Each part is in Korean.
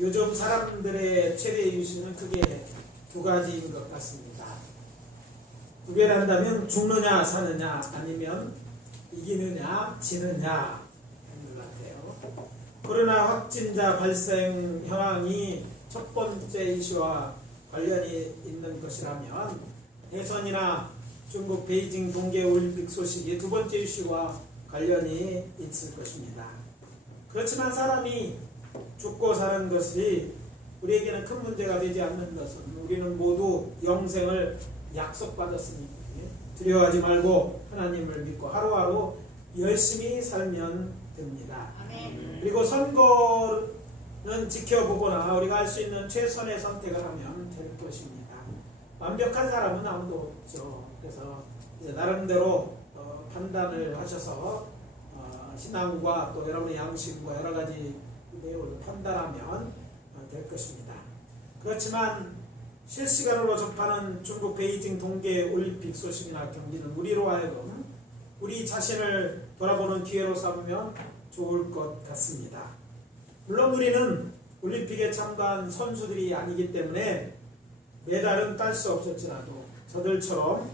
요즘 사람들의 최대 이슈는 크게 두 가지인 것 같습니다. 구별한다면 죽느냐 사느냐 아니면 이기느냐 지느냐 하는 것 같아요. 코로나 확진자 발생 현황이 첫 번째 이슈와 관련이 있는 것이라면 대선이나 중국 베이징 동계올림픽 소식이 두 번째 이슈와 관련이 있을 것입니다. 그렇지만 사람이 죽고 사는 것이 우리에게는 큰 문제가 되지 않는 것은 우리는 모두 영생을 약속받았으니 두려워하지 말고 하나님을 믿고 하루하루 열심히 살면 됩니다. 그리고 선거는 지켜보거나 우리가 할 수 있는 최선의 선택을 하면 될 것입니다. 완벽한 사람은 아무도 없죠. 그래서 이제 나름대로 판단을 하셔서 신앙과 또 여러분의 양심과 여러 가지 내용을 판단하면 될 것입니다. 그렇지만 실시간으로 접하는 중국 베이징 동계올림픽 소식이나 경기는 우리로 하여금 우리 자신을 돌아보는 기회로 삼으면 좋을 것 같습니다. 물론 우리는 올림픽에 참가한 선수들이 아니기 때문에 메달은 딸 수 없었지라도 저들처럼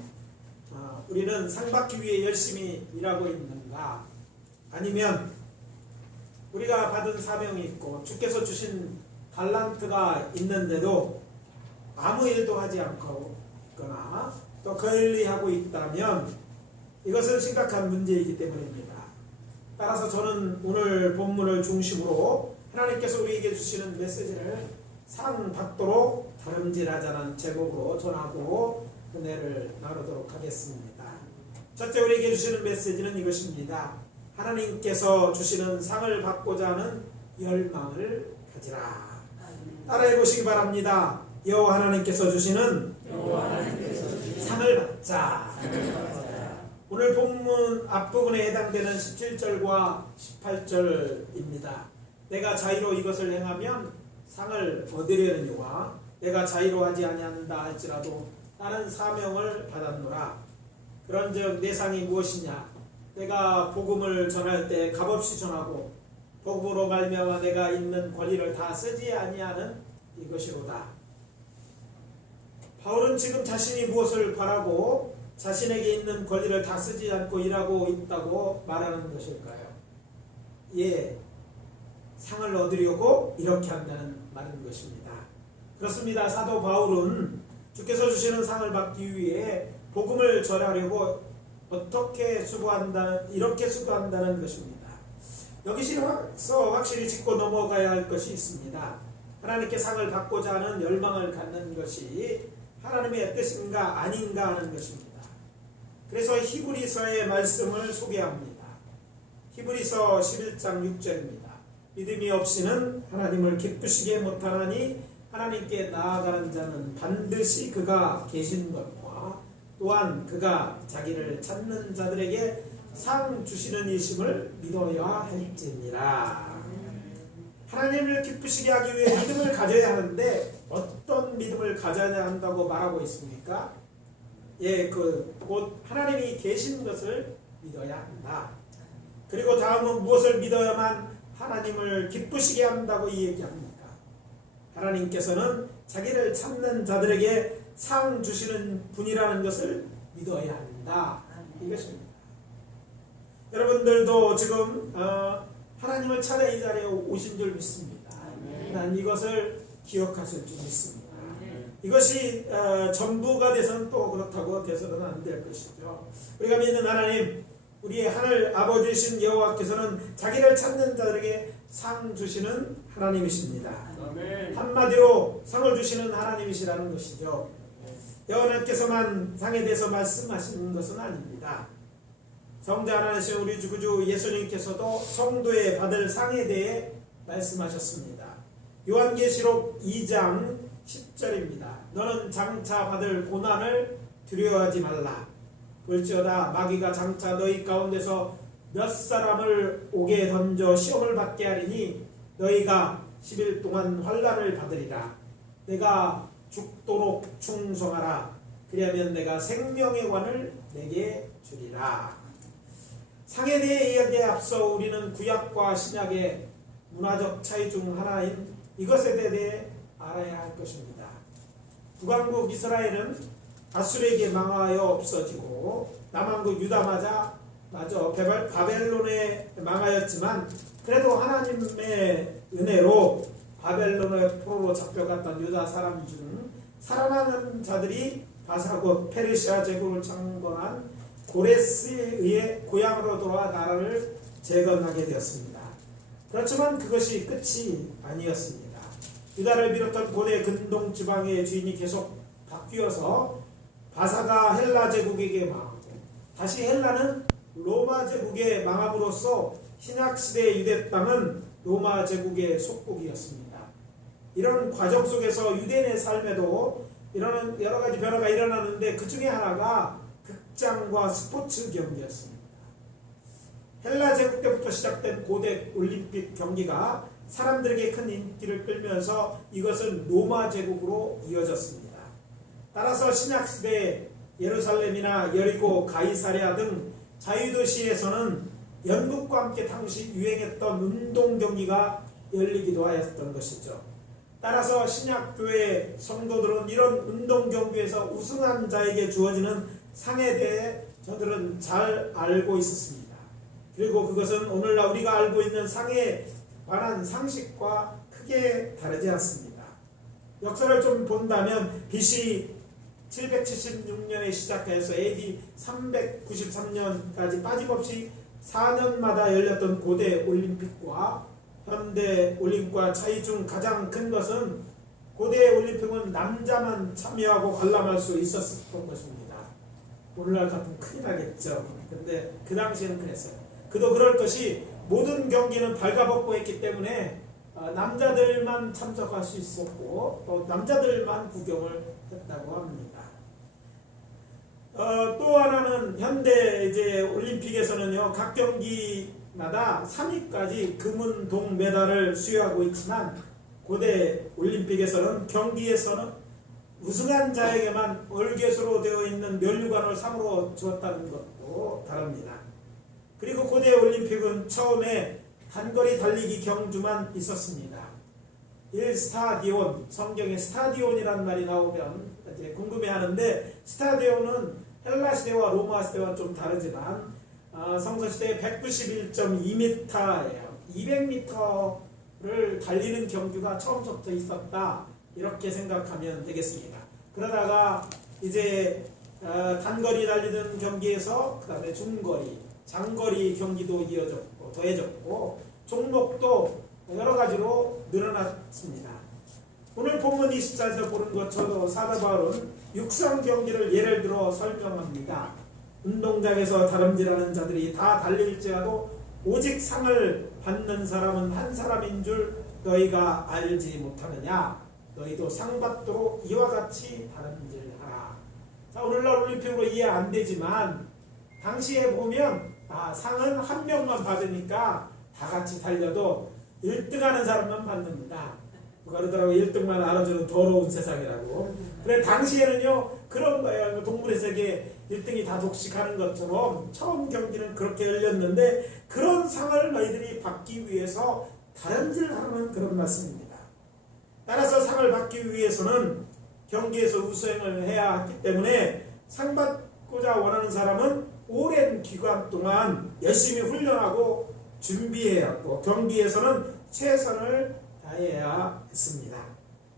우리는 상 받기 위해 열심히 일하고 있는가, 아니면 우리가 받은 사명이 있고 주께서 주신 달란트가 있는데도 아무 일도 하지 않고 있거나 또 게을리하고 있다면 이것은 심각한 문제이기 때문입니다. 따라서 저는 오늘 본문을 중심으로 하나님께서 우리에게 주시는 메시지를 상 받도록 다름질하자는 제목으로 전하고 은혜를 나누도록 하겠습니다. 첫째, 우리에게 주시는 메시지는 이것입니다. 하나님께서 주시는 상을 받고자 하는 열망을 가지라. 따라해 보시기 바랍니다. 여호와 하나님께서 주시는 상을 받자. 오늘 본문 앞부분에 해당되는 17절과 18절입니다. 내가 자의로 이것을 행하면 상을 얻으려느니와 내가 자의로 하지 아니한다 할지라도 나는 사명을 받았노라. 그런즉 내 상이 무엇이냐? 내가 복음을 전할 때 값없이 전하고 복음으로 말미암아 내가 있는 권리를 다 쓰지 아니하는 이것이로다. 바울은 지금 자신이 무엇을 바라고 자신에게 있는 권리를 다 쓰지 않고 일하고 있다고 말하는 것일까요? 예, 상을 얻으려고 이렇게 한다는 말인 것입니다. 그렇습니다. 사도 바울은 주께서 주시는 상을 받기 위해 복음을 전하려고 어떻게 이렇게 수고한다는 것입니다. 여기서 확실히 짚고 넘어가야 할 것이 있습니다. 하나님께 상을 받고자 하는 열망을 갖는 것이 하나님의 뜻인가 아닌가 하는 것입니다. 그래서 히브리서의 말씀을 소개합니다. 히브리서 11장 6절입니다. 믿음이 없이는 하나님을 기쁘시게 못하나니 하나님께 나아가는 자는 반드시 그가 계신 것과 또한 그가 자기를 찾는 자들에게 상 주시는 이심을 믿어야 할지니라. 하나님을 기쁘시게 하기 위해 믿음을 가져야 하는데 어떤 믿음을 가져야 한다고 말하고 있습니까? 예, 곧 하나님이 계신 것을 믿어야 한다. 그리고 다음은 무엇을 믿어야만 하나님을 기쁘시게 한다고 얘기합니까? 하나님께서는 자기를 찾는 자들에게 상 주시는 분이라는 것을 믿어야 한다. 이것입니다. 여러분들도 지금 하나님을 찾아 이 자리에 오신 줄 믿습니다. 난 이것을 기억하실 줄 믿습니다. 이것이 전부가 돼서는 또 그렇다고 돼서는 안 될 것이죠. 우리가 믿는 하나님, 우리의 하늘 아버지이신 여호와께서는 자기를 찾는 자들에게 상 주시는 하나님이십니다. 한마디로 상을 주시는 하나님이시라는 것이죠. 여호와께서만 상에 대해서 말씀하시는 것은 아닙니다. 성자 하나님이신 우리 구주 예수님께서도 성도에 받을 상에 대해 말씀하셨습니다. 요한계시록 2장 10절입니다. 너는 장차 받을 고난을 두려워하지 말라. 볼지어다 마귀가 장차 너희 가운데서 몇 사람을 옥에 던져 시험을 받게 하리니 너희가 10일 동안 환난을 받으리라. 내가 죽도록 충성하라. 그리하면 내가 생명의 관을 내게 주리라. 상에 대해 이야기에 앞서 우리는 구약과 신약의 문화적 차이 중 하나인 이것에 대해 알아야 할 것입니다. 북왕국 이스라엘은 아수르에게 망하여 없어지고 남왕국 유다마저 바벨론에 망하였지만 그래도 하나님의 은혜로 바벨론의 포로로 잡혀갔던 유다 사람 중 살아나는 자들이 바사 곧 페르시아 제국을 창건한 고레스에 의해 고향으로 돌아와 나라를 재건하게 되었습니다. 그렇지만 그것이 끝이 아니었습니다. 유다를 비롯한 고대 근동 지방의 주인이 계속 바뀌어서 바사가 헬라 제국에게 망하고 다시 헬라는 로마 제국에 망함으로써 신약시대의 유대 땅은 로마 제국의 속국이었습니다. 이런 과정 속에서 유대인의 삶에도 이런 여러 가지 변화가 일어나는데 그 중에 하나가 극장과 스포츠 경기였습니다. 헬라 제국 때부터 시작된 고대 올림픽 경기가 사람들에게 큰 인기를 끌면서 이것은 로마 제국으로 이어졌습니다. 따라서 신약시대 예루살렘이나 여리고, 가이사랴 등 자유도시에서는 연극과 함께 당시 유행했던 운동 경기가 열리기도 하였던 것이죠. 따라서 신약교회 성도들은 이런 운동 경기에서 우승한 자에게 주어지는 상에 대해 저들은 잘 알고 있었습니다. 그리고 그것은 오늘날 우리가 알고 있는 상에 관한 상식과 크게 다르지 않습니다. 역사를 좀 본다면 BC 776년에 시작해서 AD 393년까지 빠짐없이 4년마다 열렸던 고대 올림픽과 현대 올림픽과 차이 중 가장 큰 것은 고대 올림픽은 남자만 참여하고 관람할 수 있었던 것입니다. 오늘날 같으면 큰일 나겠죠. 근데 그 당시에는 그랬어요. 그도 그럴 것이 모든 경기는 발가벗고 했기 때문에 남자들만 참석할 수 있었고 또 남자들만 구경을 했다고 합니다. 또 하나는 현대 이제 올림픽에서는요, 각 경기마다 3위까지 금은, 동, 메달을 수여하고 있지만 고대 올림픽에서는 경기에서는 우승한 자에게만 월계수로 되어 있는 면류관을 상으로 주었다는 것도 다릅니다. 그리고 고대 올림픽은 처음에 단거리 달리기 경주만 있었습니다. 1스타디온, 성경에 스타디온이라는 말이 나오면 이제 궁금해하는데, 스타디온은 헬라 시대와 로마 시대와 좀 다르지만 성서 시대에 191.2m예요. 200m를 달리는 경주가 처음부터 있었다, 이렇게 생각하면 되겠습니다. 그러다가 이제 단거리 달리는 경기에서 그 다음에 중거리, 장거리 경기도 이어졌고 더해졌고 종목도 여러 가지로 늘어났습니다. 오늘 본문 24에서 보는 것처럼 사도 바울은 육상 경기를 예를 들어 설명합니다. 운동장에서 다름질하는 자들이 다 달릴지라도 오직 상을 받는 사람은 한 사람인 줄 너희가 알지 못하느냐? 너희도 상 받도록 이와 같이 다름질하라. 자, 오늘날 올림픽으로 이해 안 되지만 당시에 보면 상은 한 명만 받으니까 다 같이 달려도 1등하는 사람만 받는다. 그러더라고, 1등만 알아주는 더러운 세상이라고. 그래, 당시에는요 그런 거예요. 동물의 세계 1등이 다 독식하는 것처럼 처음 경기는 그렇게 열렸는데, 그런 상을 너희들이 받기 위해서 다름질하는 그런 말씀입니다. 따라서 상을 받기 위해서는 경기에서 우승을 해야 하기 때문에 상 받고자 원하는 사람은 오랜 기간 동안 열심히 훈련하고 준비해야 하고 경기에서는 최선을 다해야 했습니다.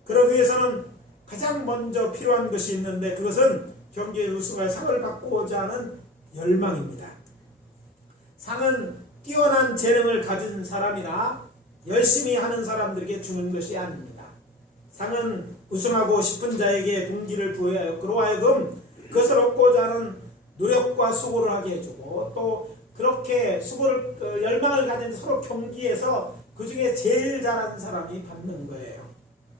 그러기 위해서는 가장 먼저 필요한 것이 있는데, 그것은 경기에 우승할 상을 받고자 하는 열망입니다. 상은 뛰어난 재능을 가진 사람이나 열심히 하는 사람들에게 주는 것이 아닙니다. 상은 우승하고 싶은 자에게 동기를 부여하여 그로 하여금 그것을 얻고자 하는 노력과 수고를 하게 해주고, 또 그렇게 수고를 열망을 가진 서로 경기에서 그 중에 제일 잘하는 사람이 받는 거예요.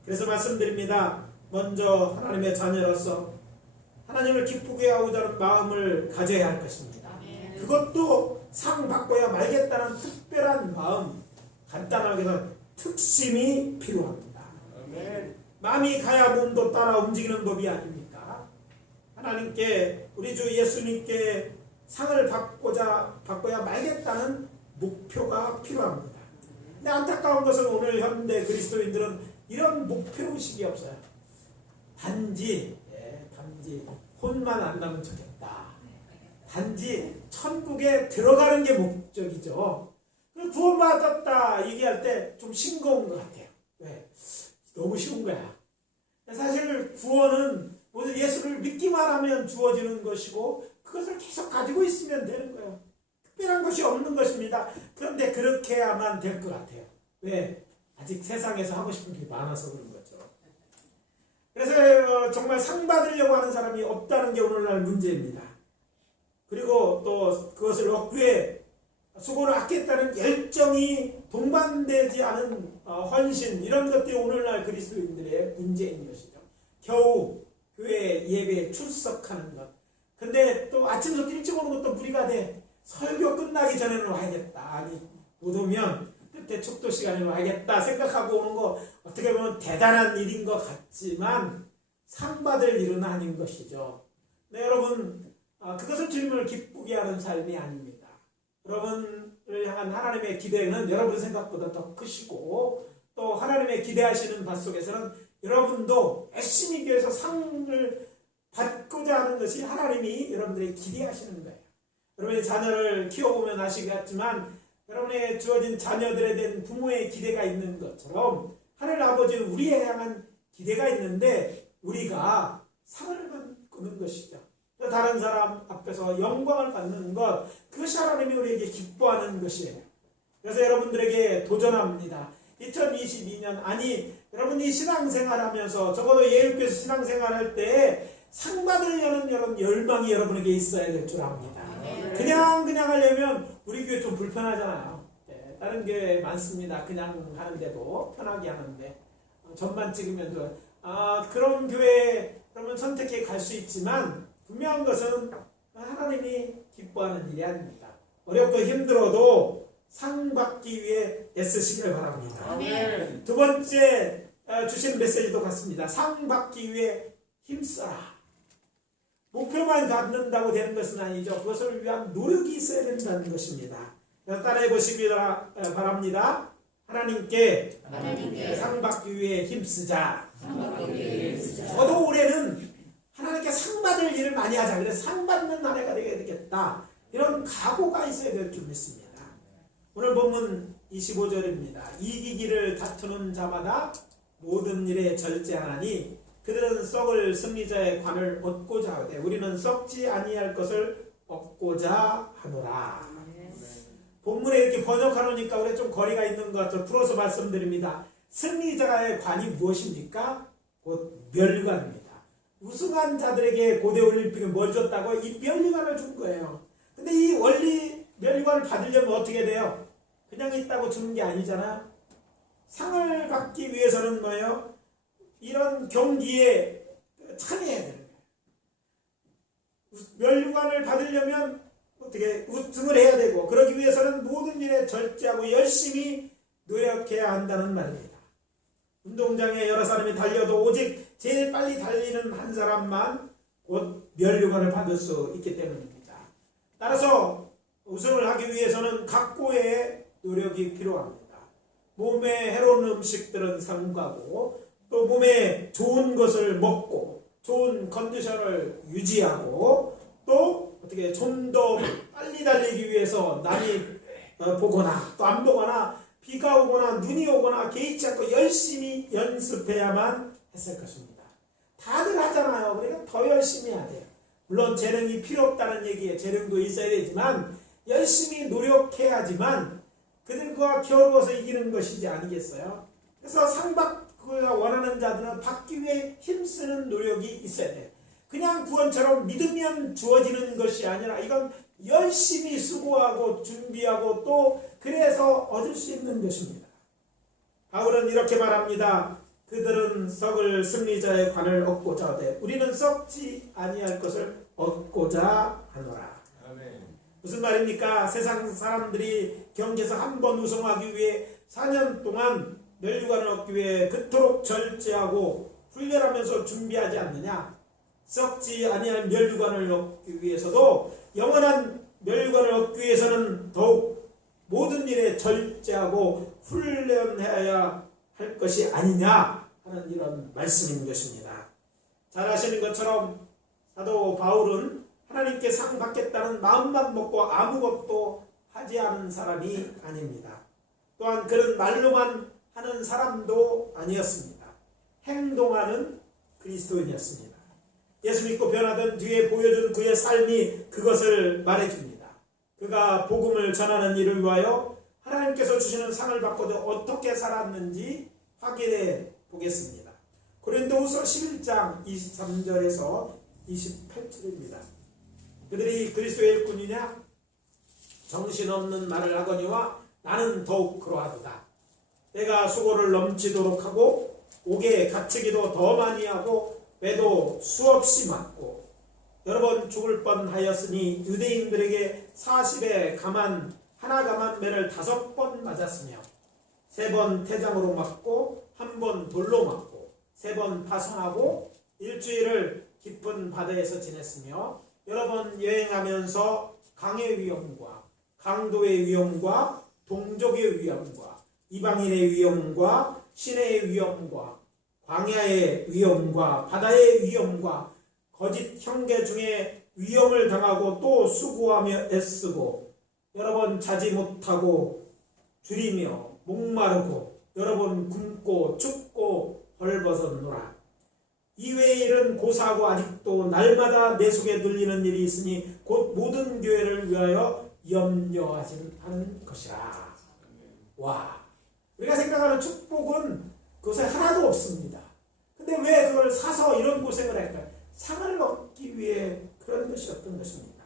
그래서 말씀드립니다. 먼저 하나님의 자녀로서 하나님을 기쁘게 하고자 하는 마음을 가져야 할 것입니다. 그것도 상 받고야 말겠다는 특별한 마음, 간단하게 해서 특심이 필요합니다. 마음이 가야 몸도 따라 움직이는 법이 아닙니까? 하나님께, 우리 주 예수님께 상을 받고야 말겠다는 목표가 필요합니다. 근데 안타까운 것은 오늘 현대 그리스도인들은 이런 목표의식이 없어요. 단지 혼만 안 나면 좋겠다. 단지 천국에 들어가는 게 목적이죠. 구원받았다 얘기할 때 좀 싱거운 것 같아요. 왜? 너무 쉬운 거야. 사실 구원은 모두 예수를 믿기만 하면 주어지는 것이고 그것을 계속 가지고 있으면 되는 거예요. 특별한 것이 없는 것입니다. 그런데 그렇게 해야만 될 것 같아요. 왜? 아직 세상에서 하고 싶은 게 많아서 그런 거죠. 그래서 정말 상 받으려고 하는 사람이 없다는 게 오늘날 문제입니다. 그리고 또 그것을 얻기 위해 수고를 아꼈다는 열정이 동반되지 않은 헌신, 이런 것들이 오늘날 그리스도인들의 문제인 것이죠. 겨우 교회 예배에 출석하는 것. 근데 또 아침부터 일찍 오는 것도 무리가 돼. 설교 끝나기 전에는 와야겠다. 아니, 못 오면 그때 축도 시간에 와야겠다 생각하고 오는 거 어떻게 보면 대단한 일인 것 같지만 상 받을 일은 아닌 것이죠. 네, 여러분, 그것은 주님을 기쁘게 하는 삶이 아닙니다. 여러분을 향한 하나님의 기대는 여러분 생각보다 더 크시고 또 하나님의 기대하시는 바 속에서는 여러분도 열심히 위해서 상을 받고자 하는 것이 하나님이 여러분들에게 기대하시는 거예요. 여러분의 자녀를 키워보면 아시겠지만 여러분의 주어진 자녀들에 대한 부모의 기대가 있는 것처럼 하늘 아버지는 우리에 향한 기대가 있는데 우리가 상을 받는 것이죠. 다른 사람 앞에서 영광을 받는 것, 그것이 하나님이 우리에게 기뻐하는 것이에요. 그래서 여러분들에게 도전합니다. 2022년, 아니 여러분이 신앙생활하면서 적어도 예일교회에서 신앙생활할 때 상 받으려는 이런 열망이 여러분에게 있어야 될 줄 압니다. 그냥 하려면 우리 교회 좀 불편하잖아요. 네, 다른 교회 많습니다. 그냥 하는데도 편하게 하는데 점만 찍으면 그런 교회 여러분 선택해 갈 수 있지만 분명한 것은 하나님이 기뻐하는 일이 아닙니다. 어렵고 힘들어도 상 받기 위해 애쓰시기를 바랍니다. 아멘. 두 번째 주신 메시지도 같습니다. 상 받기 위해 힘써라. 목표만 갖는다고 되는 것은 아니죠. 그것을 위한 노력이 있어야 된다는 것입니다. 따라해 보시기 바랍니다. 하나님께 상 받기 위해 힘쓰자. 저도 올해는 하나님께 상 받을 일을 많이 하자. 그래서 상 받는 한 해가 되겠다. 이런 각오가 있어야 될 줄 믿습니다. 오늘 본문 25절입니다. 이기기를 다투는 자마다 모든 일에 절제하나니 그들은 썩을 승리자의 관을 얻고자 하되 우리는 썩지 아니할 것을 얻고자 하노라. 본문에 이렇게 번역하노니까 우리 좀 거리가 있는 것 같아서 풀어서 말씀드립니다. 승리자의 관이 무엇입니까? 곧 멸관입니다. 우승한 자들에게 고대 올림픽에 뭘 줬다고? 이 멸관을 준 거예요. 근데 이 원리 멸관을 받으려면 어떻게 돼요? 그냥 있다고 주는 게 아니잖아요. 상을 받기 위해서는 뭐예요? 이런 경기에 참여해야 되는 거예요. 멸관을 받으려면 어떻게 우승을 해야 되고 그러기 위해서는 모든 일에 절제하고 열심히 노력해야 한다는 말입니다. 운동장에 여러 사람이 달려도 오직 제일 빨리 달리는 한 사람만 곧 멸관을 받을 수 있기 때문입니다. 따라서 우승을 하기 위해서는 각고의 노력이 필요합니다. 몸에 해로운 음식들은 삼가고 또 몸에 좋은 것을 먹고 좋은 컨디션을 유지하고 또 어떻게 좀 더 빨리 달리기 위해서 남이 보거나 또 안 보거나 비가 오거나 눈이 오거나 개의치 않고 열심히 연습해야만 했을 것입니다. 다들 하잖아요. 그러니까 더 열심히 해야 돼요. 물론 재능이 필요 없다는 얘기에 재능도 있어야 되지만 열심히 노력해야지만 그들과 겨루어서 이기는 것이지 아니겠어요? 그래서 상받 원하는 자들은 받기 위해 힘쓰는 노력이 있어야 돼요. 그냥 구원처럼 믿으면 주어지는 것이 아니라 이건 열심히 수고하고 준비하고 또 그래서 얻을 수 있는 것입니다. 바울은 이렇게 말합니다. 그들은 썩을 승리자의 관을 얻고자 하되 우리는 썩지 아니할 것을 얻고자 하노라. 아멘. 무슨 말입니까? 세상 사람들이 경기에서 한 번 우승하기 위해 4년 동안 멸류관을 얻기 위해 그토록 절제하고 훈련하면서 준비하지 않느냐? 썩지 아니할 멸류관을 얻기 위해서도 영원한 멸류관을 얻기 위해서는 더욱 모든 일에 절제하고 훈련해야 할 것이 아니냐 하는 이런 말씀인 것입니다. 잘 아시는 것처럼 사도 바울은 하나님께 상 받겠다는 마음만 먹고 아무것도 하지 않은 사람이 아닙니다. 또한 그는 말로만 하는 사람도 아니었습니다. 행동하는 그리스도인이었습니다. 예수 믿고 변화된 뒤에 보여준 그의 삶이 그것을 말해줍니다. 그가 복음을 전하는 일을 위하여 하나님께서 주시는 상을 받고도 어떻게 살았는지 확인해 보겠습니다. 고린도후서 11장 23절에서 28절입니다. 그들이 그리스도의 일꾼이냐? 정신없는 말을 하거니와 나는 더욱 그러하도다. 내가 수고를 넘치도록 하고 옥에 갇히기도 더 많이 하고 매도 수없이 맞고 여러 번 죽을 뻔하였으니 유대인들에게 40에 하나 가만 매를 5번 맞았으며 3번 태장으로 맞고 1번 돌로 맞고 3번 파손하고 일주일을 깊은 바다에서 지냈으며 여러 번 여행하면서 강의 위험과 강도의 위험과 동족의 위험과 이방인의 위험과 시내의 위험과 광야의 위험과 바다의 위험과 거짓 형제 중에 위험을 당하고 또 수고하며 애쓰고 여러 번 자지 못하고 줄이며 목마르고 여러 번 굶고 춥고 벌벗었노라. 이외의 일은 고사하고 아직도 날마다 내 속에 눌리는 일이 있으니 곧 모든 교회를 위하여 염려하는 것이라. 와, 우리가 생각하는 축복은 그것에 하나도 없습니다. 근데 왜 그걸 사서 이런 고생을 할까요? 상을 얻기 위해 그런 것이었던 것입니다.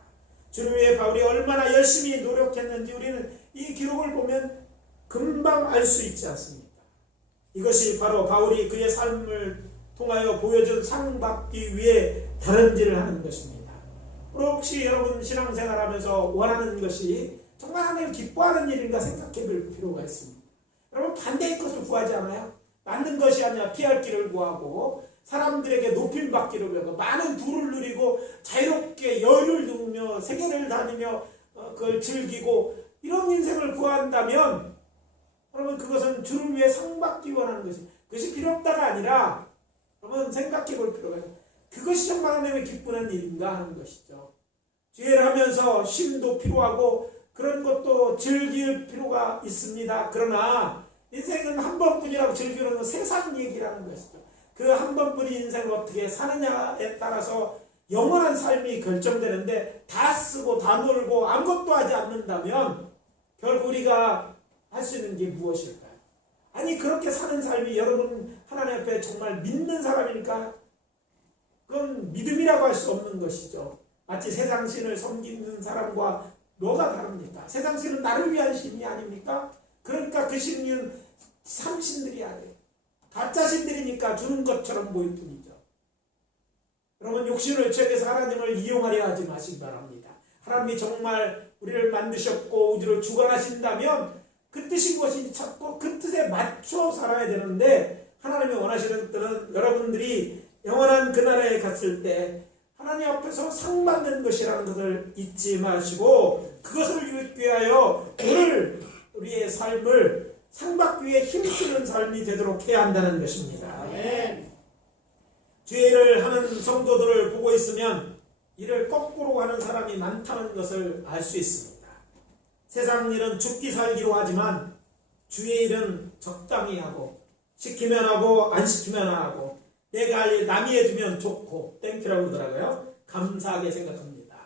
주를 위해 바울이 얼마나 열심히 노력했는지 우리는 이 기록을 보면 금방 알 수 있지 않습니까? 이것이 바로 바울이 그의 삶을 통하여 보여준 상 받기 위해 다른 일을 하는 것입니다. 혹시 여러분 신앙생활하면서 원하는 것이 정말 하나님을 기뻐하는 일인가 생각해 볼 필요가 있습니다. 여러분 반대의 것을 구하지 않아요? 맞는 것이 아니라 피할 길을 구하고 사람들에게 높임받기를 위하고 많은 부를 누리고 자유롭게 여유를 누리며 세계를 다니며 그걸 즐기고 이런 인생을 구한다면 여러분 그것은 주를 위해 상 받기 원하는 것이 그것이 필요 없다가 아니라 여러분 생각해 볼 필요가 있어요. 그것이 정말 하나님의 기쁘는 일인가 하는 것이죠. 죄를 하면서 쉼도 필요하고 그런 것도 즐길 필요가 있습니다. 그러나 인생은 한 번뿐이라고 즐기는 건 세상 얘기라는 것이죠. 그 한 번뿐인 인생을 어떻게 사느냐에 따라서 영원한 삶이 결정되는데 다 쓰고 다 놀고 아무것도 하지 않는다면 결국 우리가 할 수 있는 게 무엇일까요? 아니 그렇게 사는 삶이 여러분 하나님 앞에 정말 믿는 사람이니까 그건 믿음이라고 할 수 없는 것이죠. 마치 세상 신을 섬기는 사람과 뭐가 다릅니까? 세상 신은 나를 위한 신이 아닙니까? 그러니까 그 신은 참신들이 아니에요. 가짜 신들이니까 주는 것처럼 보일 뿐이죠. 여러분 욕심을 취해서 하나님을 이용하려 하지 마시기 바랍니다. 하나님이 정말 우리를 만드셨고 우리를 주관하신다면 그 뜻인 것이 찾고 그 뜻에 맞춰 살아야 되는데 하나님이 원하시는 뜻은 여러분들이 영원한 그 나라에 갔을 때 하나님 앞에서 상 받는 것이라는 것을 잊지 마시고 그것을 위하여 오늘 우리의 삶을 상 받기 위해 힘쓰는 삶이 되도록 해야 한다는 것입니다. 아멘. 죄를 하는 성도들을 보고 있으면 이를 거꾸로 하는 사람이 많다는 것을 알 수 있습니다. 세상 일은 죽기 살기로 하지만 주의 일은 적당히 하고 시키면 하고 안 시키면 하고 내가 할 일 남이 해주면 좋고 땡큐라고 그러더라고요. 감사하게 생각합니다.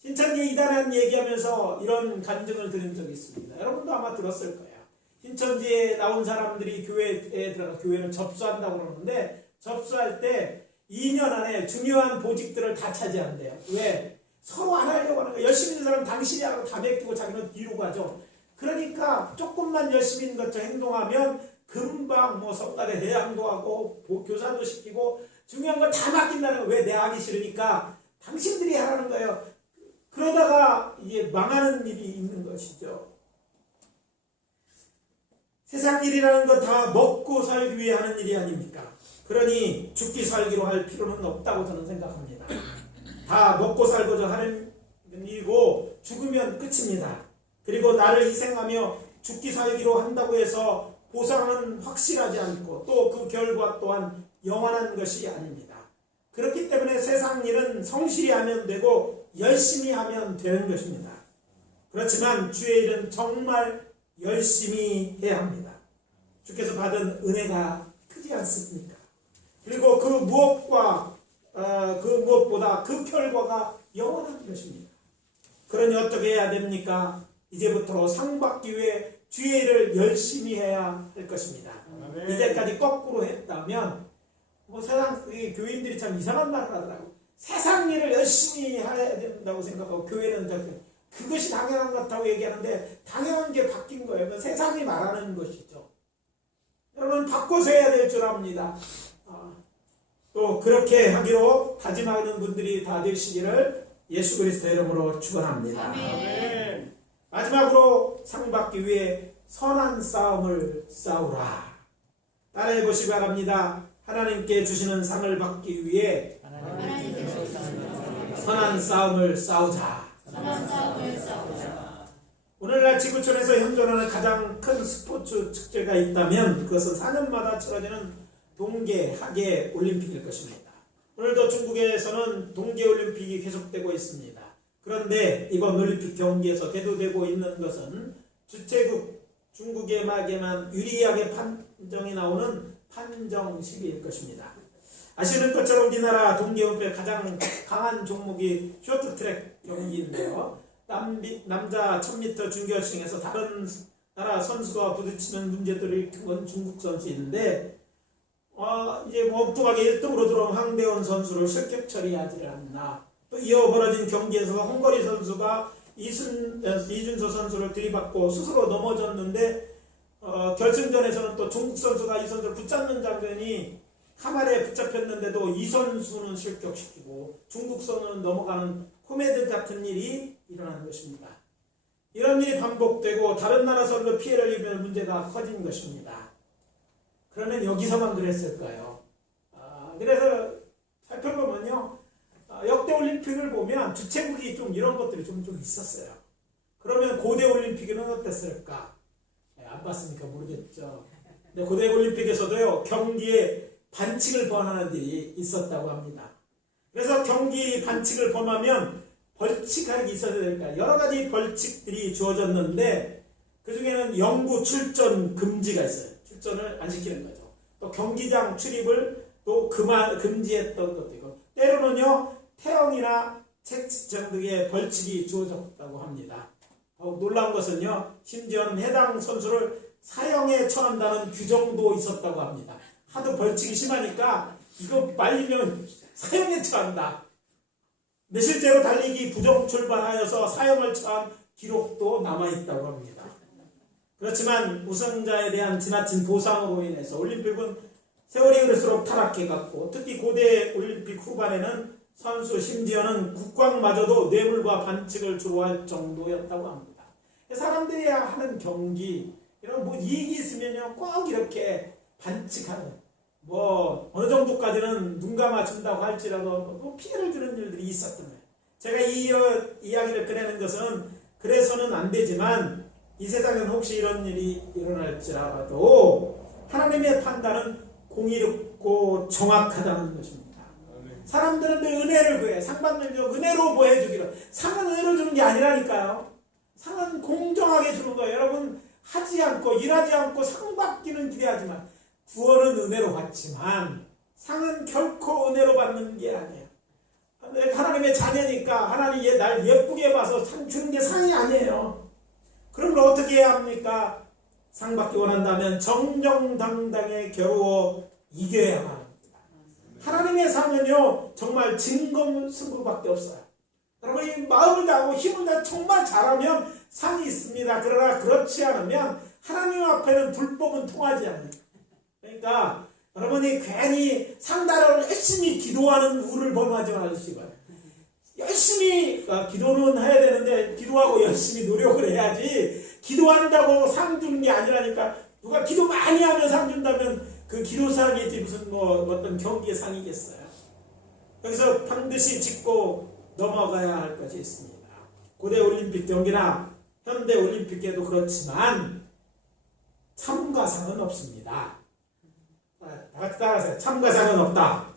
신천지에 이단한 얘기하면서 이런 간증을 들은 적이 있습니다. 여러분도 아마 들었을 거예요. 신천지에 나온 사람들이 교회에 들어가 교회를 접수한다고 그러는데 접수할 때 2년 안에 중요한 보직들을 다 차지한대요. 왜? 서로 안 하려고 하는 거예요. 열심히 있는 사람은 당신이 하고 다 맡기고 자기는 뒤로 가죠. 그러니까 조금만 열심히 있는 것처럼 행동하면 금방 뭐 성가대 대장도 하고 교사도 시키고 중요한 걸 다 맡긴다는 거예요. 왜? 내가 하기 싫으니까 당신들이 하라는 거예요. 그러다가 이게 망하는 일이 있는 것이죠. 세상 일이라는 거 다 먹고 살기 위해 하는 일이 아닙니까? 그러니 죽기 살기로 할 필요는 없다고 저는 생각합니다. 다 먹고 살고자 하는 일이고 죽으면 끝입니다. 그리고 나를 희생하며 죽기 살기로 한다고 해서 보상은 확실하지 않고 또 그 결과 또한 영원한 것이 아닙니다. 그렇기 때문에 세상 일은 성실히 하면 되고 열심히 하면 되는 것입니다. 그렇지만 주의 일은 정말 열심히 해야 합니다. 주께서 받은 은혜가 크지 않습니까? 그리고 그 무엇보다 그 결과가 영원한 것입니다. 그러니 어떻게 해야 됩니까? 이제부터 상 받기 위해 주의 일을 열심히 해야 할 것입니다. 아멘. 이제까지 거꾸로 했다면 세상 교인들이 참 이상한 말을 하더라고. 세상 일을 열심히 해야 된다고 생각하고 교회는 그것이 당연한 것 같다고 얘기하는데 당연한 게 바뀐 거예요. 세상이 말하는 것이죠. 여러분 바꿔서 해야 될 줄 압니다. 또 그렇게 하기로 다짐하는 분들이 다 되시기를 예수 그리스도 이름으로 축원합니다. 아멘. 마지막으로 상 받기 위해 선한 싸움을 싸우라. 따라해 보시기 바랍니다. 하나님께 주시는 상을 받기 위해 선한 싸움을 싸우자. 오늘날 지구촌에서 현존하는 가장 큰 스포츠 축제가 있다면 그것은 4년마다 치러지는 동계 하계 올림픽일 것입니다. 오늘도 중국에서는 동계 올림픽이 계속되고 있습니다. 그런데 이번 올림픽 경기에서 대두되고 있는 것은 주최국 중국에게만 유리하게 판정이 나오는 판정식일 것입니다. 아시는 것처럼 우리나라 동계올림픽 가장 강한 종목이 쇼트트랙 경기인데요. 남자 1000m 준결승에서 다른 나라 선수가 부딪히는 문제들이 큰 중국 선수인데 이제 엉뚱하게 1등으로 들어온 황대원 선수를 실격 처리하지 않나. 또 이어 벌어진 경기에서 홍거리 선수가 이준서 선수를 들이받고 스스로 넘어졌는데 결승전에서는 또 중국 선수가 이 선수를 붙잡는 장면이 카메라에 붙잡혔는데도 이 선수는 실격시키고 중국 선수는 넘어가는 코미디 같은 일이 일어나는 것입니다. 이런 일이 반복되고 다른 나라 선수 피해를 입으면 문제가 커진 것입니다. 그러면 여기서만 그랬을까요? 그래서 살펴보면요. 역대 올림픽을 보면 주최국이 좀 이런 것들이 좀 있었어요. 그러면 고대 올림픽에는 어땠을까? 안 봤으니까 모르겠죠. 근데 고대 올림픽에서도요, 경기에 반칙을 범하는 일이 있었다고 합니다. 그래서 경기 반칙을 범하면 벌칙이 있어야 될까? 여러 가지 벌칙들이 주어졌는데 그 중에는 영구 출전 금지가 있어요. 출전을 안 시키는 거죠. 또 경기장 출입을 또 금지했던 것도 있고 때로는요 태형이나 채찍 등의 벌칙이 주어졌다고 합니다. 놀라운 것은요 심지어는 해당 선수를 사형에 처한다는 규정도 있었다고 합니다. 하도 벌칙이 심하니까 이거 말리면 사형에 처한다. 근데 실제로 달리기 부정 출발하여서 사형을 처한 기록도 남아있다고 합니다. 그렇지만 우승자에 대한 지나친 보상으로 인해서 올림픽은 세월이 흐를수록 타락해갔고 특히 고대 올림픽 후반에는 선수 심지어는 국왕마저도 뇌물과 반칙을 주로 할 정도였다고 합니다. 사람들이 하는 경기 이런 이익이 있으면요 꼭 이렇게 반칙하는 어느 정도까지는 눈 감아준다고 할지라도 피해를 주는 일들이 있었던 거예요. 제가 이 이야기를 꺼내는 것은 그래서는 안 되지만 이 세상에는 혹시 이런 일이 일어날지라도 하나님의 판단은 공의롭고 정확하다는 것입니다. 사람들은 늘 은혜를 구해. 상 받는 줄 은혜로 보여주기로. 상은 은혜로 주는 게 아니라니까요. 상은 공정하게 주는 거예요. 여러분 하지 않고 일하지 않고 상 받기는 기대하지만 구원은 은혜로 받지만 상은 결코 은혜로 받는 게 아니에요. 하나님의 자녀니까 하나님이 날 예쁘게 봐서 상 주는 게 상이 아니에요. 그러면 어떻게 해야 합니까? 상 받기 원한다면 정정당당히 겨루어 이겨야만 합니다. 하나님의 상은요 정말 진검승부밖에 없어요. 여러분이 마음을 다하고 힘을 다해 정말 잘하면 상이 있습니다. 그러나 그렇지 않으면 하나님 앞에는 불법은 통하지 않아요. 그러니까 여러분이 괜히 상달을 열심히 기도하는 우를 범하지 마시고요. 열심히 기도는 해야 되는데 기도하고 열심히 노력을 해야지 기도한다고 상 주는 게 아니라니까. 누가 기도 많이 하면 상 준다면 그 기도상이지 무슨 어떤 경기의 상이겠어요. 여기서 반드시 짚고 넘어가야 할 것이 있습니다. 고대 올림픽 경기나 현대 올림픽에도 그렇지만 참가상은 없습니다. 다 같이 따라하세요. 참가상은 없다.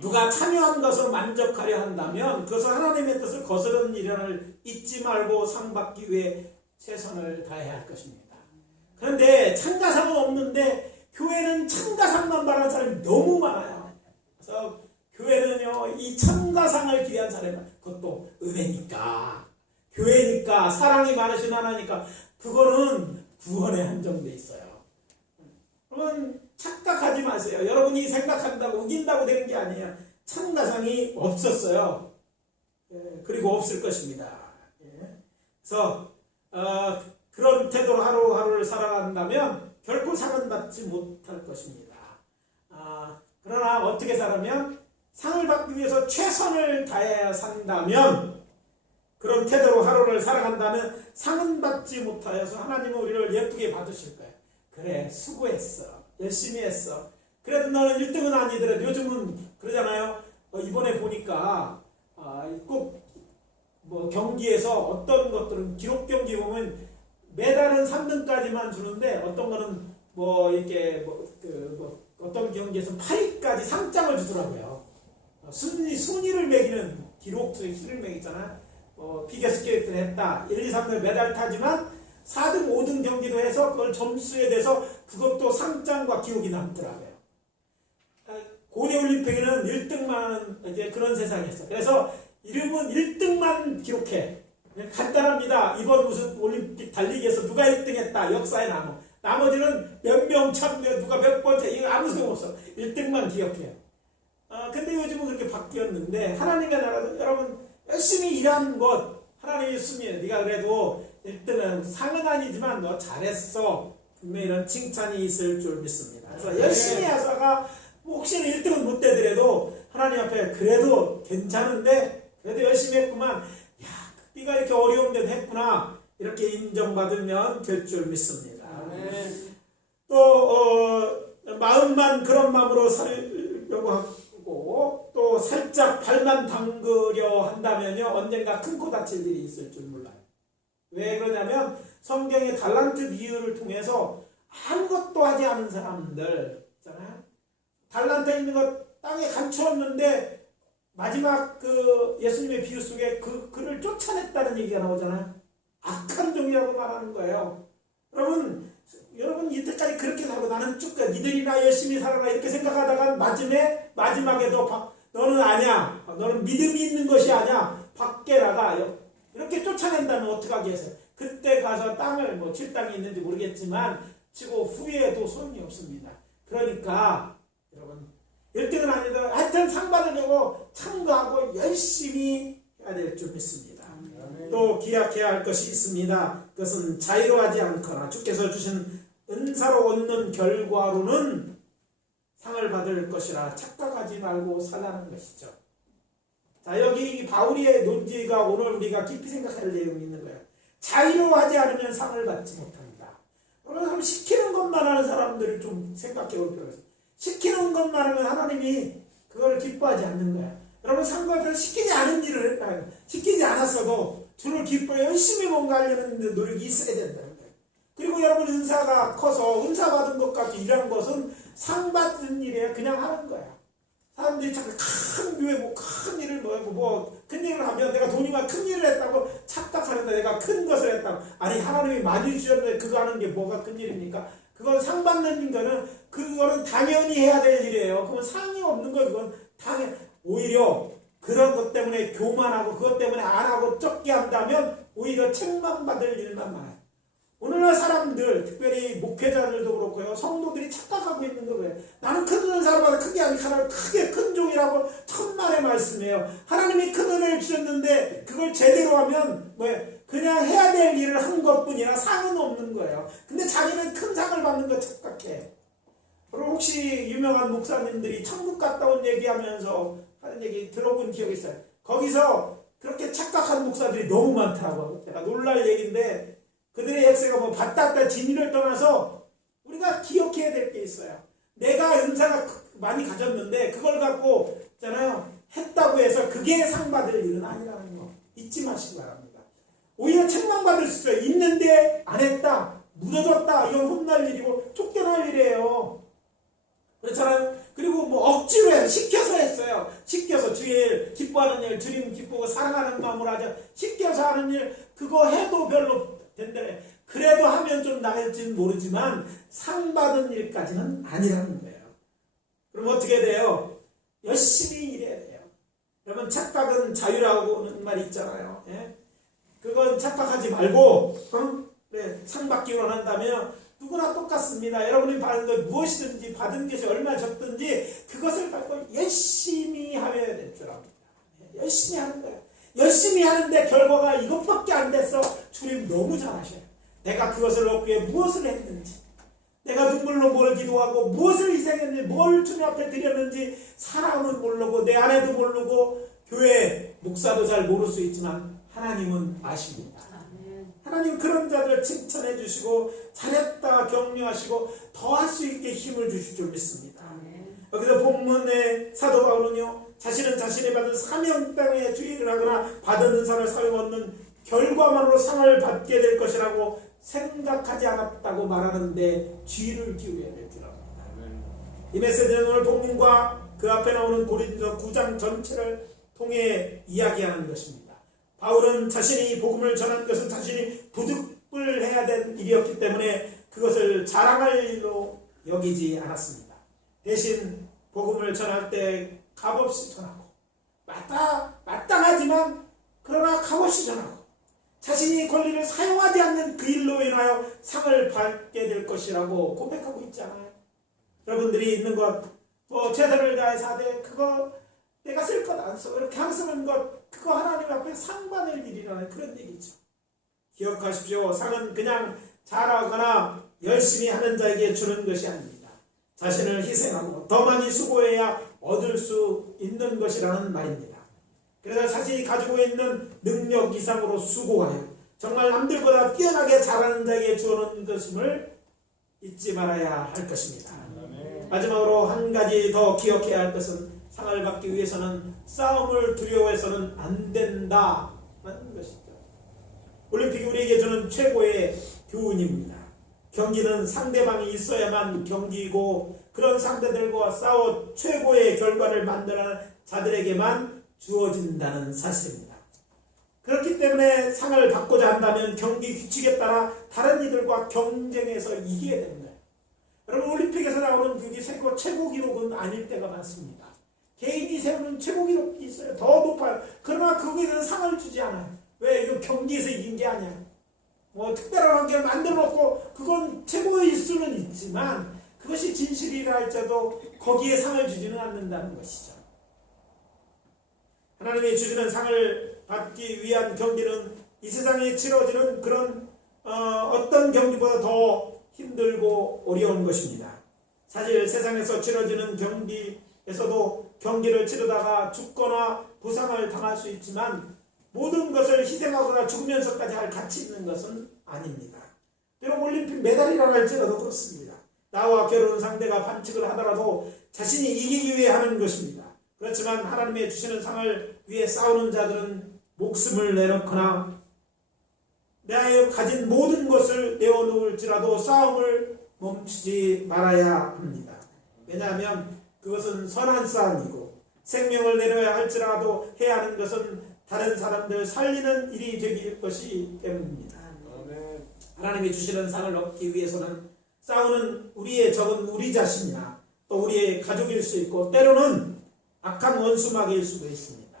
누가 참여한 것으로 만족하려 한다면 그것은 하나님의 뜻을 거스르는 일을 잊지 말고 상 받기 위해 최선을 다해야 할 것입니다. 그런데 참가상은 없는데 교회는 참가상만 바라는 사람이 너무 많아요. 그래서 교회는요, 이 참가상을 기대한 사람이, 그것도 은혜니까, 교회니까, 사랑이 많으신 하나니까, 그거는 구원에 한정돼 있어요. 그러면 착각하지 마세요. 여러분이 생각한다고 우긴다고 되는 게 아니에요. 참가상이 없었어요. 그리고 없을 것입니다. 그래서 그런 태도로 하루하루를 살아간다면 결코 상은 받지 못할 것입니다. 그러나 어떻게 살아면 상을 받기 위해서 최선을 다해야 산다면, 그런 태도로 하루를 살아간다면 상은 받지 못하여서 하나님은 우리를 예쁘게 봐주실 거예요. 그래, 수고했어. 열심히 했어. 그래도 너는 1등은 아니더라도 요즘은 그러잖아요. 이번에 보니까 꼭 뭐 경기에서 어떤 것들은 기록 경기 보면 메달은 3등까지만 주는데 어떤 거는 뭐 이렇게 어떤 경기에서 8위까지 상장을 주더라고요. 순위를 매기는 기록 순위를 매기잖아. 피겨스케이트를 했다. 1, 2, 3등 메달 타지만 4등, 5등 경기도 해서 그걸 점수에 대해서 그것도 상장과 기록이 남더라고요. 고대올림픽에는 1등만 이제 그런 세상이었어. 그래서 이름은 1등만 기록해. 간단합니다. 이번 무슨 올림픽 달리기에서 누가 1등 했다. 역사에 남아. 나머지는 몇 명 참여, 누가 몇 번째, 이거 아무 소용없어. 1등만 기억해요. 근데 요즘은 그렇게 바뀌었는데, 하나님의 나라도 여러분, 열심히 일한 것, 하나님의 숨이에요. 네가 그래도 1등은 상은 아니지만 너 잘했어. 분명히 이런 칭찬이 있을 줄 믿습니다. 그래서 열심히 하다가 혹시나 1등은 못 되더라도 하나님 앞에 그래도 괜찮은데 그래도 열심히 했구만. 야, 네가 이렇게 어려운 데도 했구나. 이렇게 인정받으면 될 줄 믿습니다. 또 마음만 그런 마음으로 살려고 하고 또 살짝 발만 담그려 한다면요, 언젠가 큰 코 다칠 일이 있을 줄 몰라요. 왜 그러냐면 성경의 달란트 비유를 통해서 아무것도 하지 않은 사람들 있잖아요. 달란트 있는 것 땅에 감추었는데 마지막 그 예수님의 비유 속에 그를 쫓아냈다는 얘기가 나오잖아요. 악한 종이라고 말하는 거예요. 여러분 이때까지 그렇게 살고 나는 쭉 니들이나 열심히 살아라 이렇게 생각하다가 마지막에도 너는 아니야. 너는 믿음이 있는 것이 아니야. 밖에 나가. 이렇게 쫓아낸다면 어떻게 하겠어요? 그때 가서 땅을 칠 땅이 있는지 모르겠지만 치고 후회해도 소용이 없습니다. 그러니까 여러분 1등은 아니다. 하여튼 상 받으려고 참가하고 열심히 해야 될 줄 믿습니다. 또 기약해야 할 것이 있습니다. 그것은 자유로워하지 않거나 주께서 주신 은사로 얻는 결과로는 상을 받을 것이라 착각하지 말고 살라는 것이죠. 자, 여기 바울의 논지가 오늘 우리가 깊이 생각할 내용이 있는 거예요. 자유로워하지 않으면 상을 받지 못합니다. 여러분, 시키는 것만 하는 사람들을 좀 생각해 볼 필요가 있어요. 시키는 것만 하면 하나님이 그걸 기뻐하지 않는 거야. 여러분, 상관없이 시키지 않은 일을 했다. 시키지 않았어도 주를 기뻐해 열심히 뭔가 하려는 노력이 있어야 된다. 그리고 여러분, 은사가 커서 은사 받은 것 같이 일한 것은 상 받은 일에 그냥 하는 거야. 사람들이 자꾸 큰 교회 큰 일을 큰 일을 하면 내가 돈이 많아 큰 일을 했다고 착각하는데 내가 큰 것을 했다고. 아니, 하나님이 많이 주셨는데 그거 하는 게 뭐가 큰 일입니까? 그건 상 받는 거는 그거는 당연히 해야 될 일이에요. 그건 상이 없는 거 그건 오히려 그런 것 때문에 교만하고 그것 때문에 안 하고 적게 한다면 오히려 책망받을 일만 많아요. 오늘날 사람들, 특별히 목회자들도 그렇고요, 성도들이 착각하고 있는 거예요. 나는 큰 은사를 받아 크게 하니까 크게 큰 종이라고 천만의 말씀이에요. 하나님이 큰 은혜를 주셨는데 그걸 제대로 하면 그냥 해야 될 일을 한 것뿐이라 상은 없는 거예요. 근데 자기는 큰 상을 받는 거 착각해. 그리고 혹시 유명한 목사님들이 천국 갔다 온 얘기하면서 하는 얘기 들어본 기억이 있어요. 거기서 그렇게 착각한 목사들이 너무 많더라고요. 제가 놀랄 얘기인데 그들의 역사가 받다 진리를 떠나서 우리가 기억해야 될 게 있어요. 내가 은사가 많이 가졌는데 그걸 갖고 있잖아요. 했다고 해서 그게 상 받을 일은 아니라는 거 잊지 마시기 바랍니다. 오히려 책망받을 수 있어요. 있는데 안 했다, 무너졌다, 이건 혼날 일이고 쫓겨날 일이에요. 그렇잖아요. 그리고 뭐 억지로 해서 시켜서 했어요. 시켜서 주일 기뻐하는 일, 주님 기쁘고 사랑하는 마음으로 하자. 시켜서 하는 일, 그거 해도 별로 된대. 그래도 하면 좀 나을지는 모르지만 상 받은 일까지는 아니라는 거예요. 그럼 어떻게 돼요? 열심히 일해야 돼요. 여러분, 착각은 자유라고는 말이 있잖아요. 예? 그건 착각하지 말고, 네, 상 받기 원한다면 누구나 똑같습니다. 여러분이 받은 것 무엇이든지, 받은 것이 얼마 적든지 그것을 갖고 열심히 하셔야 될 줄 압니다. 열심히 하는 거예요. 열심히 하는데 결과가 이것밖에 안 됐어. 주님 너무 잘하셔요. 내가 그것을 얻기 위해 무엇을 했는지, 내가 눈물로 뭘 기도하고 무엇을 희생했는지, 뭘 주님 앞에 드렸는지 사람은 모르고 내 아내도 모르고 교회 목사도 잘 모를 수 있지만 하나님은 아십니다. 하나님 그런 자들을 칭찬해 주시고 잘했다 격려하시고 더 할 수 있게 힘을 주실 줄 믿습니다. 여기서 본문의 사도 바울은요, 자신은 자신이 받은 사명땅에 주의를 하거나 받은 은사를 사용 얻는 결과만으로 상을 받게 될 것이라고 생각하지 않았다고 말하는데 주의를 기울여야 될 줄 압니다. 이 메시지는 오늘 본문과 그 앞에 나오는 고린도 9장 전체를 통해 이야기하는 것입니다. 바울은 자신이 복음을 전한 것은 자신이 부득불 해야 된 일이었기 때문에 그것을 자랑할 일로 여기지 않았습니다. 대신 복음을 전할 때 값없이 전하고 마땅하지만 그러나 값없이 전하고 자신이 권리를 사용하지 않는 그 일로 인하여 상을 받게 될 것이라고 고백하고 있잖아요. 여러분들이 있는 것, 뭐 최선을 다해서 하되 그거 내가 쓸 것 안 써, 이렇게 하는 것, 그거 하나님 앞에 상 받을 일이라는 그런 얘기죠. 기억하십시오. 상은 그냥 잘하거나 열심히 하는 자에게 주는 것이 아닙니다. 자신을 희생하고 더 많이 수고해야 얻을 수 있는 것이라는 말입니다. 그래서 자신이 가지고 있는 능력 이상으로 수고하여 정말 남들보다 뛰어나게 잘하는 자에게 주어놓은 것임을 잊지 말아야 할 것입니다. 마지막으로 한 가지 더 기억해야 할 것은 상을 받기 위해서는 싸움을 두려워해서는 안 된다는 것이죠. 올림픽이 우리에게 주는 최고의 교훈입니다. 경기는 상대방이 있어야만 경기이고 그런 상대들과 싸워 최고의 결과를 만들어내는 자들에게만 주어진다는 사실입니다. 그렇기 때문에 상을 받고자 한다면 경기 규칙에 따라 다른 이들과 경쟁해서 이겨야 되는 거예요. 여러분, 올림픽에서 나오는 그게 최고 기록은 아닐 때가 많습니다. 개인이 세우는 최고 기록이 있어요. 더 높아요. 그러나 거기에는 상을 주지 않아요. 왜? 이거 경기에서 이긴 게 아니야. 뭐 특별한 관계를 만들어 놓고 그건 최고일 수는 있지만 그것이 진실이라 할지라도 거기에 상을 주지는 않는다는 것이죠. 하나님이 주시는 상을 받기 위한 경기는 이 세상에 치러지는 그런 어떤 경기보다 더 힘들고 어려운 것입니다. 사실 세상에서 치러지는 경기에서도 경기를 치르다가 죽거나 부상을 당할 수 있지만 모든 것을 희생하거나 죽으면서까지 할 가치 있는 것은 아닙니다. 비록 올림픽 메달이라 할지라도 그렇습니다. 나와 결혼 상대가 반칙을 하더라도 자신이 이기기 위해 하는 것입니다. 그렇지만 하나님의 주시는 상을 위해 싸우는 자들은 목숨을 내놓거나 내가 가진 모든 것을 내어놓을지라도 싸움을 멈추지 말아야 합니다. 왜냐하면 그것은 선한 싸움이고 생명을 내려야 할지라도 해야 하는 것은 다른 사람들 살리는 일이 되길 것이 때문입니다. 하나님이 주시는 상을 얻기 위해서는 싸우는 우리의 적은 우리 자신이나 또 우리의 가족일 수 있고 때로는 악한 원수마귀일 수도 있습니다.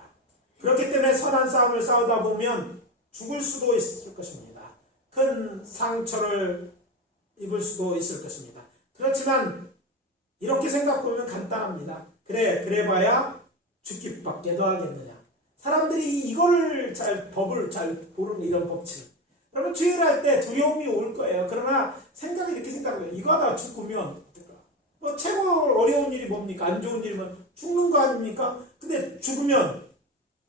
그렇기 때문에 선한 싸움을 싸우다 보면 죽을 수도 있을 것입니다. 큰 상처를 입을 수도 있을 것입니다. 그렇지만 이렇게 생각해보면 간단합니다. 그래봐야 죽기밖에 더 하겠느냐. 사람들이 이거를 법을 잘 모르는 이런 법칙. 여러분, 주의를 할 때 두려움이 올 거예요. 그러나 생각이 이렇게 생각해요. 이거 하다가 죽으면 뭐 최고 어려운 일이 뭡니까? 안 좋은 일이면 죽는 거 아닙니까? 근데 죽으면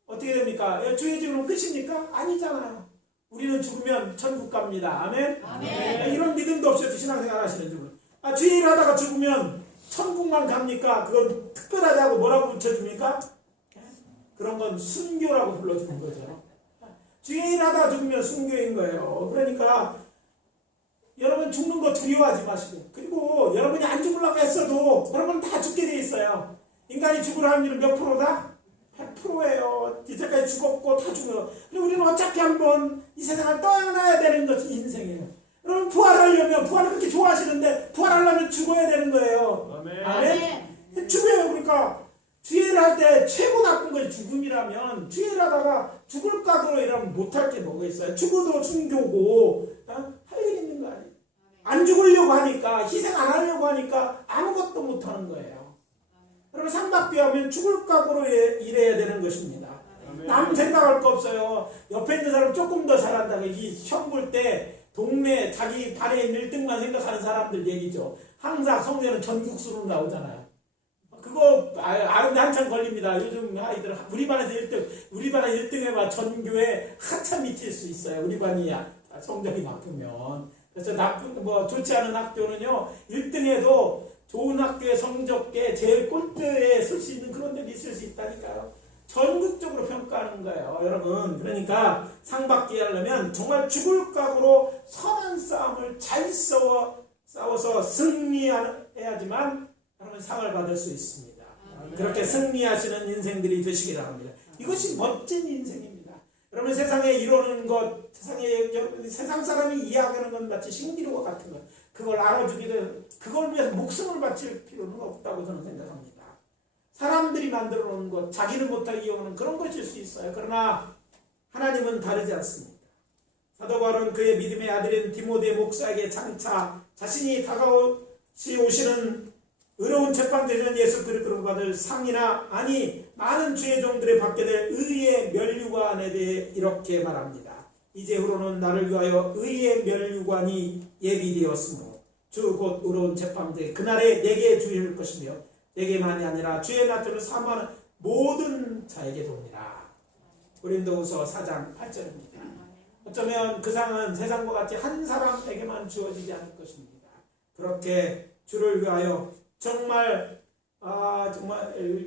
어떻게 됩니까? 주의 집은 끝입니까? 아니잖아요. 우리는 죽으면 천국 갑니다. 아멘? 아멘. 이런 믿음도 없이 신앙생활 하시는 분은 주의 일 하다가 죽으면 천국만 갑니까? 그건 특별하다고 뭐라고 붙여줍니까? 그런 건 순교라고 불러주는 거죠. 주의 일하다 죽으면 순교인 거예요. 그러니까 여러분 죽는 거 두려워하지 마시고, 그리고 여러분이 안 죽으려고 했어도 여러분 다 죽게 돼 있어요. 인간이 죽을 확률은 몇 프로다? 100%예요. 이제까지 죽었고 다 죽어요. 그리고 우리는 어차피 한번 이 세상을 떠나야 되는 것이 인생이에요. 여러분 부활하려면, 부활을 그렇게 좋아하시는데 부활하려면 죽어야 되는 거예요. 아멘. 죽어요. 그러니까 주의를 할 때 최고 나쁜 것이 죽음이라면, 주의를 하다가 죽을 각오로 이러면 못할 게 뭐가 있어요. 죽어도 순교고 할 일 있는 거 아니에요. 안 죽으려고 하니까, 희생 안 하려고 하니까 아무것도 못하는 거예요. 여러분 상박비하면 죽을 각오로 일해야 되는 것입니다. 남 생각할 거 없어요. 옆에 있는 사람 조금 더 잘한다고, 이 시험 볼 때 동네 자기 반에 있는 1등만 생각하는 사람들 얘기죠. 항상 성적은 전국수로 나오잖아요. 그거 아는데 한참 걸립니다. 요즘 아이들 우리 반에서 1등, 우리 반에 1등 해봐 전교에 한참 미칠 수 있어요. 우리 반이 성적이 나쁘면. 그래서 좋지 않은 학교는요, 1등해도 좋은 학교의 성적계 제일 꼴대에 설 수 있는 그런 데도 있을 수 있다니까요. 전국적으로 평가하는 거예요, 여러분. 그러니까 상 받게 하려면 정말 죽을 각오로 선한 싸움을 잘 싸워서 승리해야지만 여러분 상을 받을 수 있습니다. 그렇게 승리하시는 인생들이 되시기 바랍니다. 이것이 멋진 인생입니다. 여러분 세상에 이루는 것, 세상 사람이 이야기하는 건 마치 신기루와 같은 것, 그걸 알아주기를, 그걸 위해서 목숨을 바칠 필요는 없다고 저는 생각합니다. 사람들이 만들어 놓은 것, 자기는 못하게 이용하는 그런 것일 수 있어요. 그러나 하나님은 다르지 않습니다. 사도 바울은 그의 믿음의 아들인 디모데 목사에게 장차 자신이 다가오시 오시는 의로운 재판대전 예수 그리스도로 받을 상이나 아니 많은 주의 종들이 받게 될 의의 면류관에 대해 이렇게 말합니다. 이제후로는 나를 위하여 의의 면류관이 예비되었으므로 주 곧 의로운 재판대 그날에 내게 주일 것이며 내게만이 아니라 주의 나라를 사모하는 모든 자에게 돕니다. 고린도후서 4장 8절입니다. 어쩌면 그 상은 세상과 같이 한 사람에게만 주어지지 않을 것입니다. 그렇게 주를 위하여 정말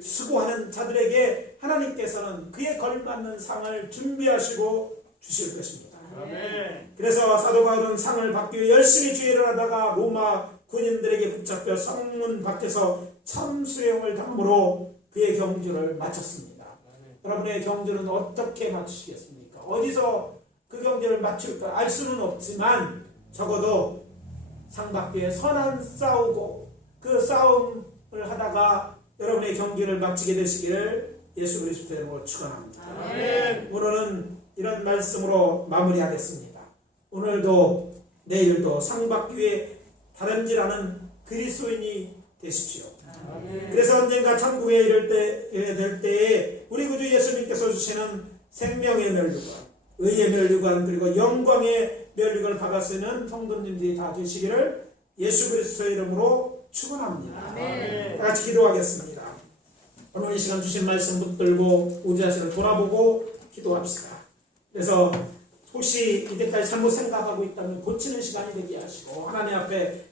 수고하는 자들에게 하나님께서는 그에 걸맞는 상을 준비하시고 주실 것입니다. 아멘. 그래서 사도 바울은 상을 받기 위해 열심히 주의를 하다가 로마 군인들에게 붙잡혀 성문 밖에서 참수형을 담으로 그의 경주를 마쳤습니다. 여러분의 경주는 어떻게 마치시겠습니까? 어디서 그 경주를 마칠까 알 수는 없지만 적어도 상 받기 위해 선한 싸우고 그 싸움을 하다가 여러분의 경기를 마치게 되시기를 예수 그리스도의 이름으로 축원합니다. 오늘은 이런 말씀으로 마무리하겠습니다. 오늘도 내일도 상 받기 위해 다름질하는 그리스도인이 되십시오. 그래서 언젠가 천국에 될 때에 우리 구주 예수님께서 주시는 생명의 면류관, 의의 면류관, 그리고 영광의 면류관을 받아 쓰는 성도님들이 다 되시기를 예수 그리스도의 이름으로 축원합니다. 다 같이 기도하겠습니다. 오늘 이 시간 주신 말씀 붙들고 우리 자신을 돌아보고 기도합시다. 그래서 혹시 이제까지 잘못 생각하고 있다면 고치는 시간이 되게 하시고 하나님 앞에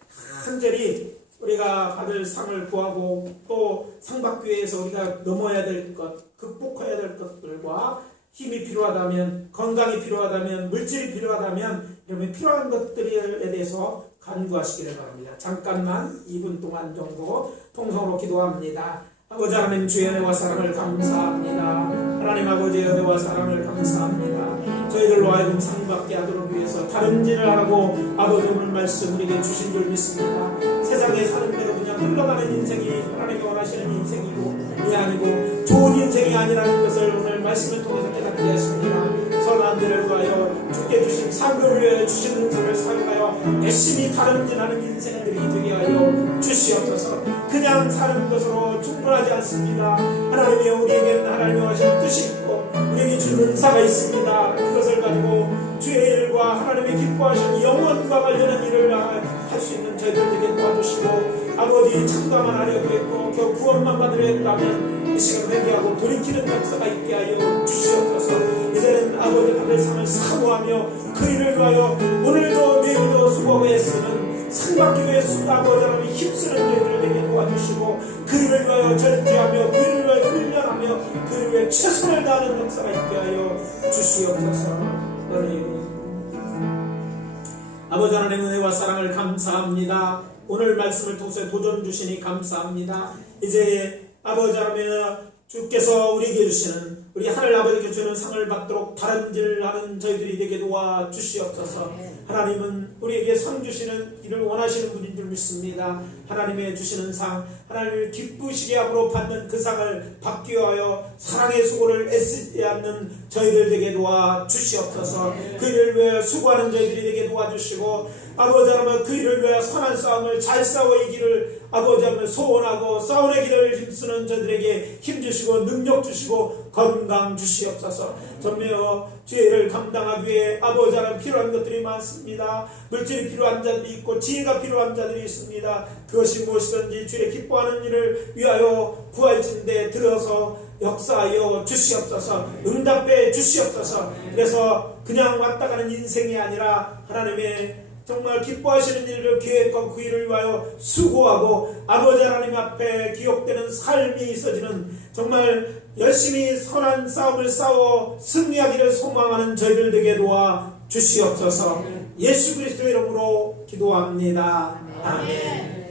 간절히 우리가 받을 상을 구하고 또 상 받기 위해서 우리가 넘어야 될 것, 극복해야 될 것들과 힘이 필요하다면, 건강이 필요하다면, 물질이 필요하다면 여러분 필요한 것들에 대해서 간구하시기를 바랍니다. 잠깐만 2분 동안 정도 통성으로 기도합니다. 아버지 하나님 주의 은혜와 사랑을 감사합니다. 하나님 아버지의 은혜와 사랑을 감사합니다. 저희들로 하여금 상받게 하도록 위해서 다른 일을 하고 아버지 오늘 말씀 우리에게 주신 줄 믿습니다. 세상에 사는 대로 그냥 흘러가는 인생이 하나님이 원하시는 인생이고 이 아니고 좋은 인생이 아니라는 것을 오늘 말씀을 통해서 깨닫게 하십니다. 선한 일을 위하여 주께 주신 상급을 위하여 주신 인생을 사용하여 열심히 다름질하는 인생들이 되게 하여 주시옵소서. 그냥 사는 것으로 충분하지 않습니다. 하나님이 우리에게는 하나님이 하신 뜻이 있고 우리에게 주는 은사가 있습니다. 그것을 가지고 주의 일과 하나님의 기뻐하신 영원과 관련한 일을 할 수 있는 저희들에게 도와주시고 아버지 참담만 하려고 했고 겨우 구원만 받으려 했다면 이 시간 회개하고 돌이키는 역사가 있게 하여 주시옵소서. 이제는 아버지 받을 상을 사모하며 그 일을 위하여 오늘도 내일도 수고하고 애쓰는 상받기 위해 아버지 하나님 힘쓰는 저희들에게 도와주시고 그 일을 위하여 절제하며 그 일을 위하여 훈련하며 기도하며 그를 위해 최선을 다하는 역사가 있게 하여 주시옵소서. 하나님, 아버지 하나님 은혜와 사랑을 감사합니다. 오늘 말씀을 통해 도전 주시니 감사합니다. 이제 아버지 하나님 주께서 우리에게 주시는 우리 하늘 아버지께 주는 상을 받도록 다른질하는 저희들이 되게 도와 주시옵소서. 하나님은 우리에게 상 주시는 일을 원하시는 분인 줄 믿습니다. 하나님의 주시는 상, 하나님을 기쁘시게 함으로 받는 그 상을 받기 위하여 사랑의 수고를 애쓰지 않는 저희들 되게 도와 주시옵소서. 그 일을 위해 수고하는 저희들이 되게 도와주시고, 아버지 하나님 그 일을 위해 선한 싸움을 잘 싸워 이기를 아버지 하나님 소원하고 싸움의 길을 힘쓰는 저들에게 힘 주시고 능력 주시고 건강 주시옵소서. 전며 죄를 감당하기 위해 아버지 하나님 필요한 것들이 많습니다. 물질이 필요한 자들이 있고 지혜가 필요한 자들이 있습니다. 그것이 무엇이든지 주의 기뻐하는 일을 위하여 구할진대 들어서 역사하여 주시옵소서. 응답해 주시옵소서. 그래서 그냥 왔다 가는 인생이 아니라 하나님의 정말 기뻐하시는 일을 계획과 그 일을 위하여 수고하고 아버지 하나님 앞에 기억되는 삶이 있어지는 정말 열심히 선한 싸움을 싸워 승리하기를 소망하는 저희들 되게 도와 주시옵소서. 예수 그리스도의 이름으로 기도합니다. 아멘.